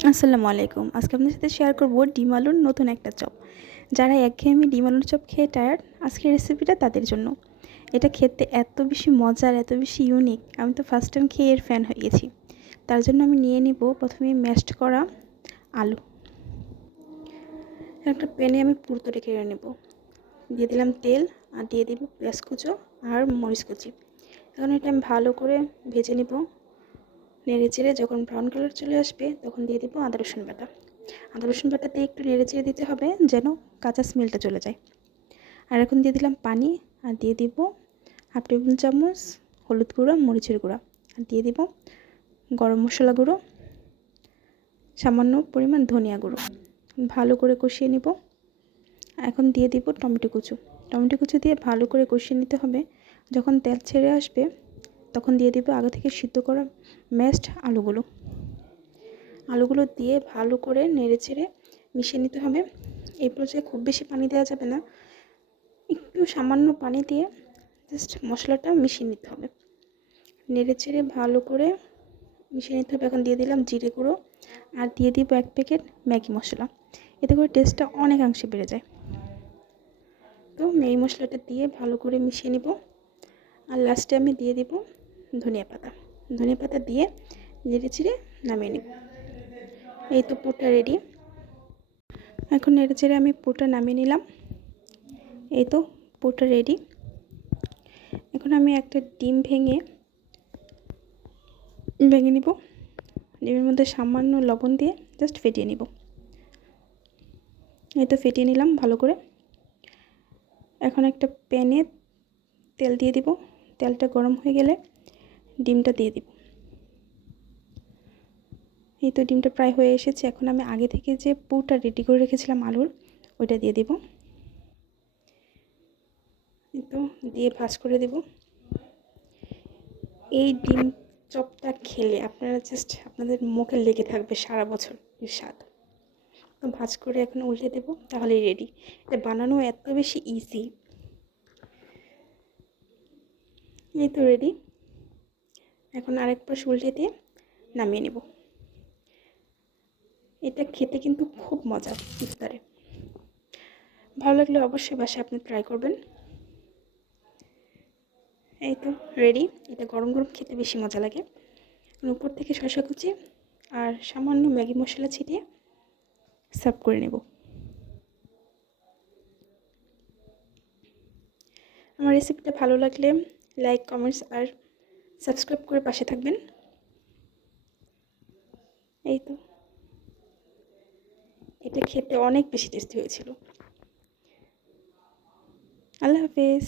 আসসালামু আলাইকুম। আজকে আপনাদের সাথে শেয়ার করব ডিম আলুর নতুন একটা চপ। যারা একঘেয়েমি ডিম আলুর চপ খেয়ে টায়ার্ড আজকের রেসিপিটা তাদের জন্য। এটা খেতে এত বেশি মজার, এত বেশি ইউনিক আমি তো ফার্স্ট টাইম খেয়ে এর ফ্যান হয়ে গেছি তার জন্য আমি নিয়ে নিব প্রথমে ম্যাশড করা আলু। একটা প্যানে আমি পুরতো রেখে নেব। দিয়ে দিলাম তেল আর দিয়ে দিব পেঁয়াজ কুচো আর মরিচ কুচি। এখন এটা আমি ভালো করে ভেজে নিব। নেড়ে চেড়ে যখন ব্রাউন কালার চলে আসবে, তখন দিয়ে দিব আদা, রসুন বাটা। আদা, রসুন বাটাতে একটু নেড়ে চেড়ে দিতে হবে যেন কাঁচা স্মেলটা চলে যায়। আর এখন দিয়ে দিলাম পানি, আর দিয়ে দিব হাফ টেবিল চামচ হলুদ গুঁড়ো, মরিচের গুঁড়া। আর দিয়ে দিব গরম মশলা গুঁড়ো, সামান্য পরিমাণ ধনিয়া গুঁড়ো। ভালো করে কষিয়ে নিব। এখন দিয়ে দিব টমেটো কুচু। টমেটো কুচু দিয়ে ভালো করে কষিয়ে নিতে হবে। যখন তেল ছেড়ে আসবে তখন দিয়ে দিব আগে থেকে সিদ্ধ করা ম্যাশড আলুগুলো। আলুগুলো দিয়ে ভালো করে নেড়ে ছেড়ে মিশিয়ে নিতে হবে। এই পর্যায়ে খুব বেশি পানি দেওয়া যাবে না। একটু সামান্য পানি দিয়ে জাস্ট মশলাটা মিশিয়ে নিতে হবে। নেড়ে ছেড়ে ভালো করে মিশিয়ে নিতে হবে। এখন দিয়ে দিলাম জিরে গুঁড়ো আর দিয়ে দিব এক প্যাকেট ম্যাগি মশলা। এতে করে টেস্টটা অনেকাংশে বেড়ে যায়। তো ম্যাগি মশলাটা দিয়ে ভালো করে মিশিয়ে নিব। আর লাস্টে আমি দিয়ে দিব ধনিয়া পাতা। ধনিয়া পাতা দিয়ে নেড়ে চিড়ে নামিয়ে নিব। এই তো পুরটা রেডি এখন নেড়ে চেড়ে আমি পুরটা নামিয়ে নিলাম। এই তো পুরটা রেডি এখন আমি একটা ডিম ভেঙে ভেঙে নিব। ডিমের মধ্যে সামান্য লবণ দিয়ে জাস্ট ফেটিয়ে নিব। এই তো ফেটিয়ে নিলাম ভালো করে। এখন একটা প্যানে তেল দিয়ে দিব। তেলটা গরম হয়ে গেলে ডিমটা দিয়ে দিব। এই তো ডিমটা প্রায় হয়ে এসেছে। এখন আমি আগে থেকে যে পুরটা রেডি করে রেখেছিলাম আলুর, ওইটা দিয়ে দিব। তো দিয়ে ভাজ করে দেব। এই ডিম চপটা খেলে আপনারা জাস্ট আপনাদের মুখে লেগে থাকবে সারা বছর স্বাদ। তো ভাজ করে এখন উল্টে দেব, তাহলেই রেডি এটা বানানো এত বেশি ইজি এই তো রেডি এখন আরেক পাশ উল্টে দিয়ে নামিয়ে নেব। এটা খেতে কিন্তু খুব মজা ইফতারে। ভালো লাগলে অবশ্যই বাসায় আপনি ট্রাই করবেন। এই তো রেডি এটা গরম গরম খেতে বেশি মজা লাগে। উপর থেকে শসা কুচি আর সামান্য ম্যাগি মশলা ছিটিয়ে সার্ভ করে নেব। আমার রেসিপিটা ভালো লাগলে লাইক কমেন্টস আর সাবস্ক্রাইব করে পাশে থাকবেন। এই তো। এটা খেতে অনেক বেশি টেস্টি হয়েছিল। আল্লাহ হাফেজ।